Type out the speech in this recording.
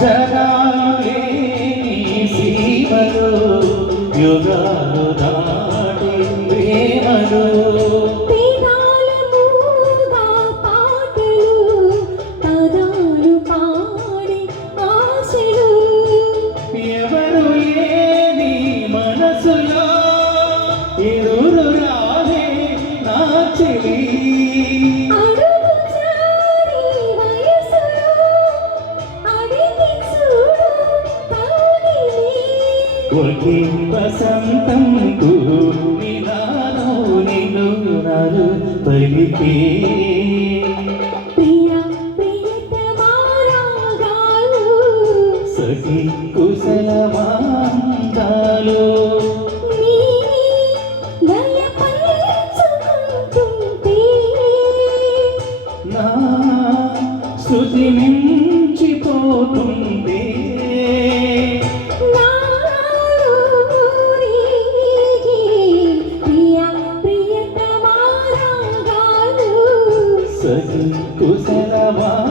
జగాలే సీమలు యుగాలు దాటి ప్రేమలు ఎవరు లేని మనసులో ఎదురు రాలే నా చెలి ఒకే వసంతం నిలాలో నిన్ను నాలు పలికే సఖి కుశలమాందాలు నా స్తుతి మించిపోతుంది సఖి కుశలమాందాలు